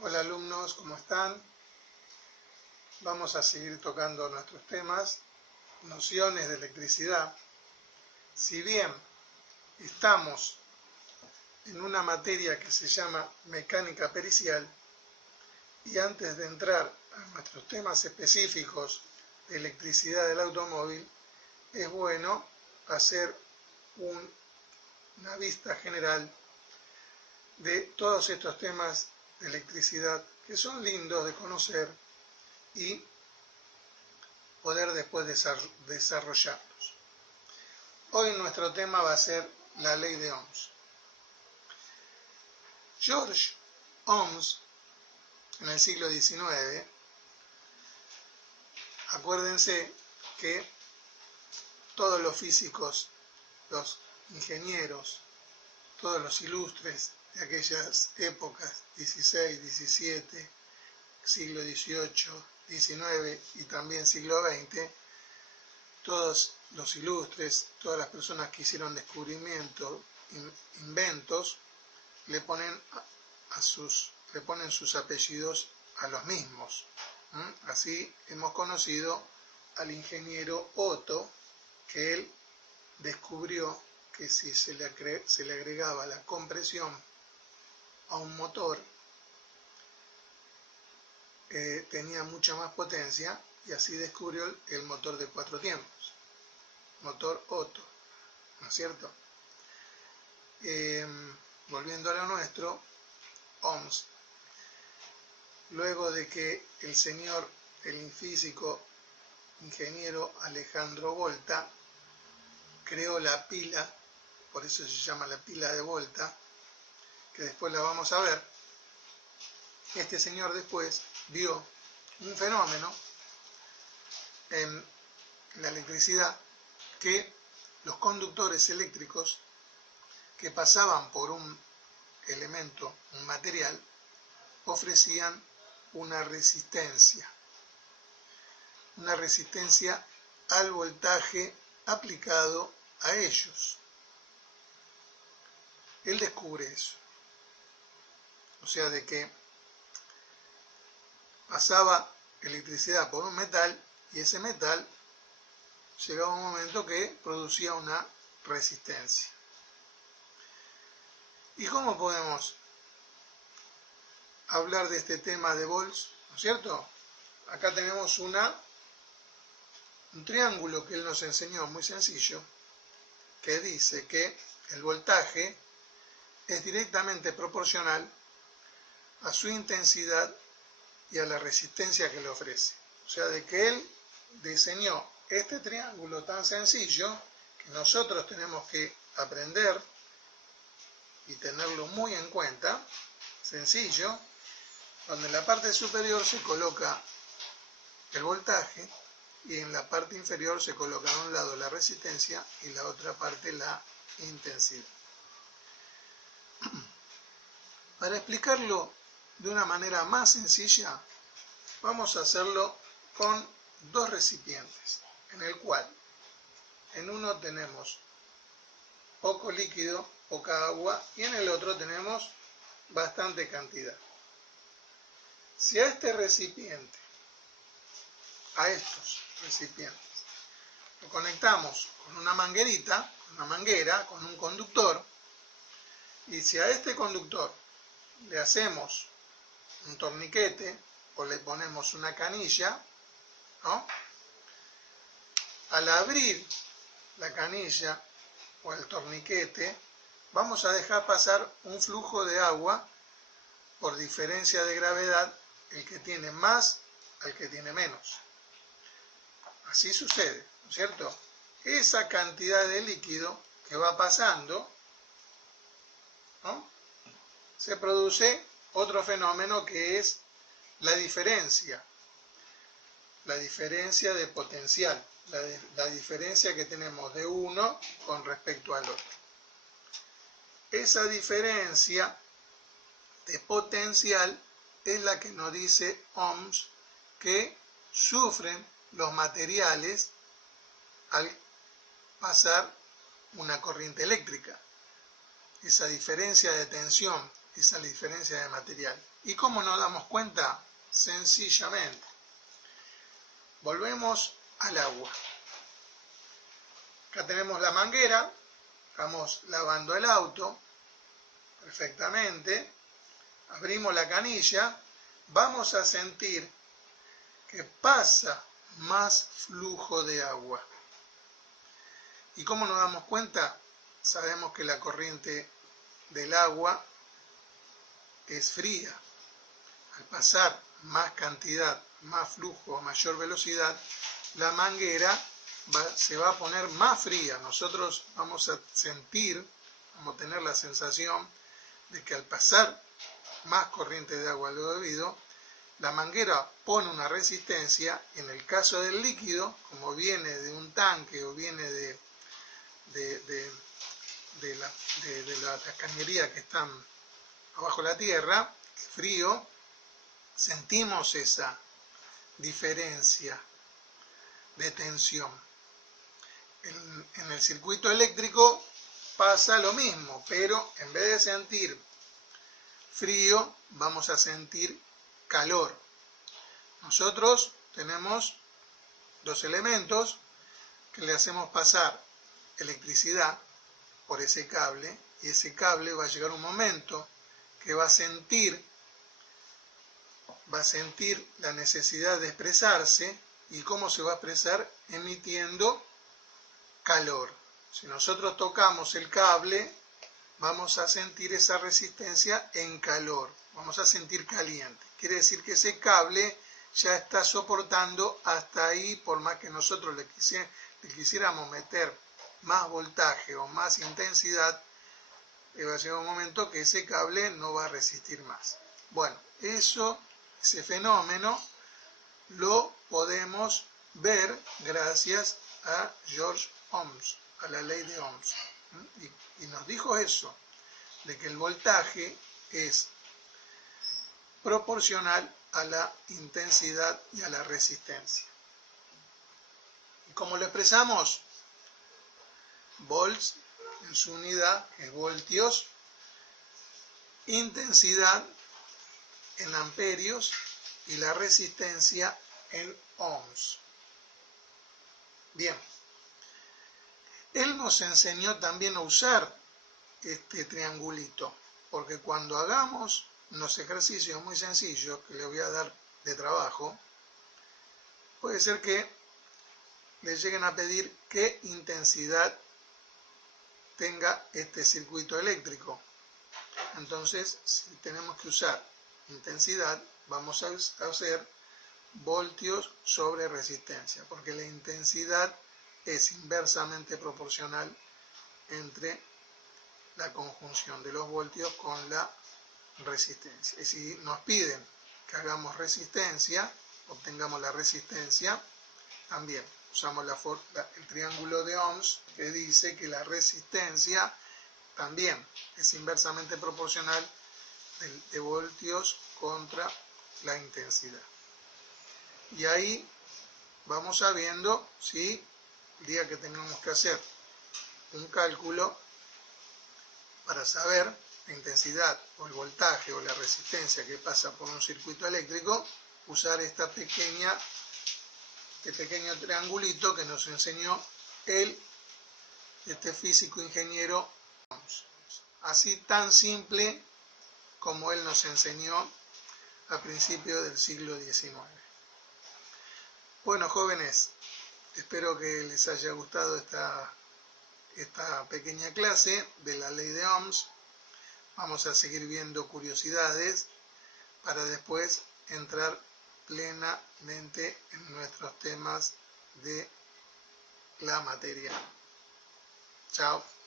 Hola alumnos, ¿cómo están? Vamos a seguir tocando nuestros temas, nociones de electricidad. Si bien estamos en una materia que se llama mecánica pericial, y antes de entrar a nuestros temas específicos de electricidad del automóvil, es bueno hacer una vista general de todos estos temas de electricidad que son lindos de conocer y poder después desarrollarlos. Hoy nuestro tema va a ser la ley de Ohms. George Ohms, en el siglo XIX, acuérdense que todos los físicos, los ingenieros, todos los ilustres de aquellas épocas, 16, 17, siglo XVIII, XIX y también siglo XX, todos los ilustres, todas las personas que hicieron descubrimientos, inventos, le ponen sus apellidos a los mismos. Así hemos conocido al ingeniero Otto, que él descubrió que si se le agregaba la compresión a un motor, tenía mucha más potencia, y así descubrió el motor de 4 tiempos, motor Otto, ¿no es cierto? Volviendo a lo nuestro, Ohms, luego de que el físico ingeniero Alejandro Volta creó la pila, por eso se llama la pila de Volta, que después la vamos a ver, este señor después vio un fenómeno en la electricidad, que los conductores eléctricos que pasaban por un elemento, un material, ofrecían una resistencia al voltaje aplicado a ellos. Él descubre eso, o sea, de que pasaba electricidad por un metal y ese metal llegaba un momento que producía una resistencia. ¿Y cómo podemos hablar de este tema de volts? ¿No es cierto? Acá tenemos un triángulo que él nos enseñó muy sencillo, que dice que el voltaje es directamente proporcional a su intensidad y a la resistencia que le ofrece. O sea, de que él diseñó este triángulo tan sencillo que nosotros tenemos que aprender y tenerlo muy en cuenta, sencillo, donde en la parte superior se coloca el voltaje y en la parte inferior se coloca a un lado la resistencia y la otra parte la intensidad. Para explicarlo de una manera más sencilla, vamos a hacerlo con dos recipientes, en el cual en uno tenemos poco líquido, poca agua, y en el otro tenemos bastante cantidad. Si a estos recipientes, lo conectamos con una manguerita, con un conductor, y si a este conductor le hacemos un torniquete o le ponemos una canilla, ¿no? Al abrir la canilla o el torniquete, vamos a dejar pasar un flujo de agua por diferencia de gravedad, el que tiene más al que tiene menos. Así sucede, ¿no es cierto? Esa cantidad de líquido que va pasando, ¿no? Se produce otro fenómeno que es la diferencia de potencial, la diferencia que tenemos de uno con respecto al otro. Esa diferencia de potencial es la que nos dice Ohms que sufren los materiales al pasar una corriente eléctrica. Esa diferencia de tensión esa diferencia de material. ¿Y cómo nos damos cuenta? Sencillamente. Volvemos al agua. Acá tenemos la manguera, estamos lavando el auto perfectamente, abrimos la canilla, vamos a sentir que pasa más flujo de agua. ¿Y cómo nos damos cuenta? Sabemos que la corriente del agua es fría. Al pasar más cantidad, más flujo, a mayor velocidad, la manguera se va a poner más fría. Nosotros vamos a sentir, vamos a tener la sensación de que al pasar más corriente de agua a lo debido, la manguera pone una resistencia. En el caso del líquido, como viene de un tanque o viene de las cañerías que están abajo de la tierra, frío, sentimos esa diferencia de tensión. En el circuito eléctrico pasa lo mismo, pero en vez de sentir frío, vamos a sentir calor. Nosotros tenemos dos elementos que le hacemos pasar electricidad por ese cable, y ese cable va a llegar un momento que va a sentir la necesidad de expresarse. ¿Y cómo se va a expresar? Emitiendo calor. Si nosotros tocamos el cable, vamos a sentir esa resistencia en calor, vamos a sentir caliente. Quiere decir que ese cable ya está soportando hasta ahí, por más que nosotros le quisiéramos meter más voltaje o más intensidad, va a llegar un momento que ese cable no va a resistir más. Bueno, ese fenómeno lo podemos ver gracias a George Ohms, a la ley de Ohms. Y nos dijo eso, de que el voltaje es proporcional a la intensidad y a la resistencia. ¿Y cómo lo expresamos? Volts en su unidad, que es voltios, intensidad en amperios y la resistencia en ohms. Bien, él nos enseñó también a usar este triangulito, porque cuando hagamos unos ejercicios muy sencillos que le voy a dar de trabajo, puede ser que le lleguen a pedir qué intensidad tenga este circuito eléctrico. Entonces, si tenemos que usar intensidad, vamos a hacer voltios sobre resistencia, porque la intensidad es inversamente proporcional entre la conjunción de los voltios con la resistencia. Y si nos piden que hagamos resistencia, obtengamos la resistencia, también usamos el triángulo de Ohms, que dice que la resistencia también es inversamente proporcional de voltios contra la intensidad. Y ahí vamos sabiendo si el día que tengamos que hacer un cálculo para saber la intensidad o el voltaje o la resistencia que pasa por un circuito eléctrico, usar este pequeño triangulito que nos enseñó este físico ingeniero. Así tan simple como él nos enseñó a principios del siglo XIX. Bueno, jóvenes, espero que les haya gustado esta pequeña clase de la ley de Ohms. Vamos a seguir viendo curiosidades para después entrar plenamente en nuestros temas de la materia. Chao.